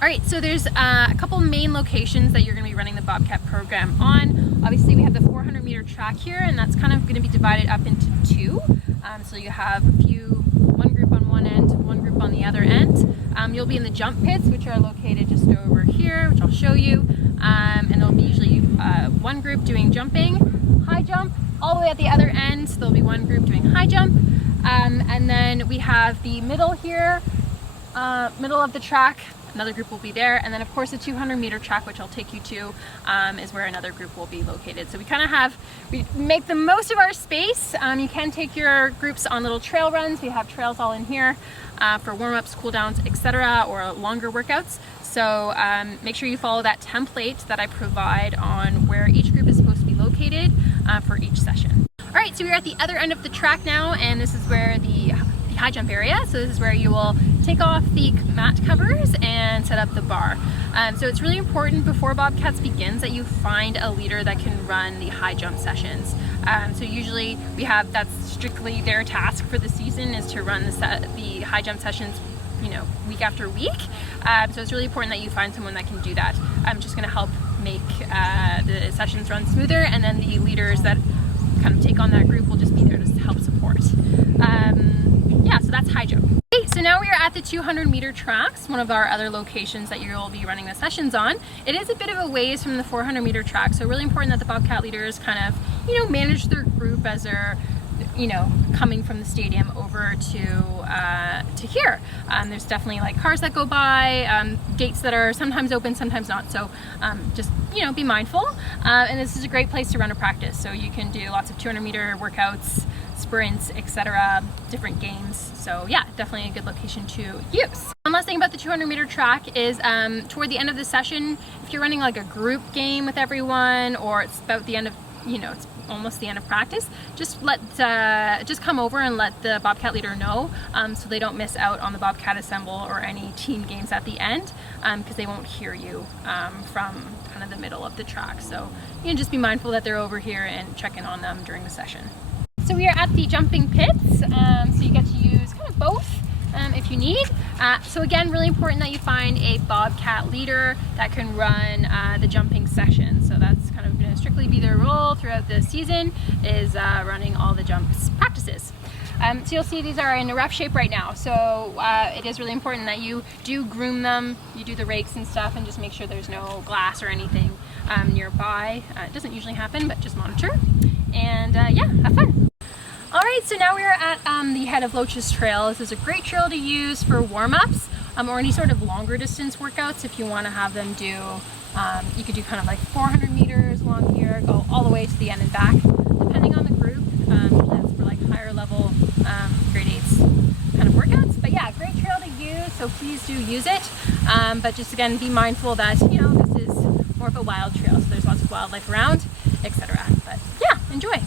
All right, so there's a couple main locations that you're going to be running the Bobcat program on. Obviously, we have the 400-meter track here, and that's kind of going to be divided up into two. So you have one group on one end, one group on the other end. You'll be in the jump pits, which are located just over here, which I'll show you. And there'll be usually one group doing jumping, high jump. All the way at the other end, there'll be one group doing high jump. And then we have the middle here, middle of the track. Another group will be there, and then of course the 200-meter track, which I'll take you to, is where another group will be located. So we make the most of our space. You can take your groups on little trail runs. We have trails all in here for warm-ups, cool-downs, etc., or longer workouts. So make sure you follow that template that I provide on where each group is supposed to be located for each session. All right, so we're at the other end of the track now, and this is where the high jump area. So this is where you will take off the mat covers and set up the bar. So it's really important before Bobcats begins that you find a leader that can run the high jump sessions. So usually that's strictly their task for the season, is to run the high jump sessions, week after week. So it's really important that you find someone that can do that. I'm just going to help make the sessions run smoother, and then the leaders that kind of take on that group will just be there to help support. So that's high jump. Okay, so now we are at the 200-meter tracks, one of our other locations that you'll be running the sessions on. It is a bit of a ways from the 400-meter track, so really important that the Bobcat leaders kind of, manage their group as they're, coming from the stadium over to here. There's definitely like cars that go by, gates that are sometimes open, sometimes not. So just, be mindful. And this is a great place to run a practice. So you can do lots of 200-meter workouts, sprints, etc., different games. So yeah, definitely a good location to use. One last thing about the 200-meter track is toward the end of the session, if you're running like a group game with everyone, or it's about the end of, it's almost the end of practice, just come over and let the Bobcat leader know, so they don't miss out on the Bobcat Assemble or any team games at the end, because they won't hear you from kind of the middle of the track. So you can just be mindful that they're over here and check in on them during the session. So we are at the jumping pits, so you get to use kind of both if you need. So again, really important that you find a Bobcat leader that can run the jumping session. So that's kind of going to strictly be their role throughout the season, is running all the jumps practices. So you'll see these are in a rough shape right now. So it is really important that you do groom them, you do the rakes and stuff, and just make sure there's no glass or anything nearby. It doesn't usually happen, but just monitor. And have fun. Alright, so now we are at the head of Loach's Trail. This is a great trail to use for warm-ups or any sort of longer distance workouts. If you want to have them do, you could do kind of like 400 meters along here, go all the way to the end and back, depending on the group. That's for like higher level grade 8s kind of workouts. But yeah, great trail to use, so please do use it. But just again, be mindful that, this is more of a wild trail, so there's lots of wildlife around, etc. But yeah, enjoy.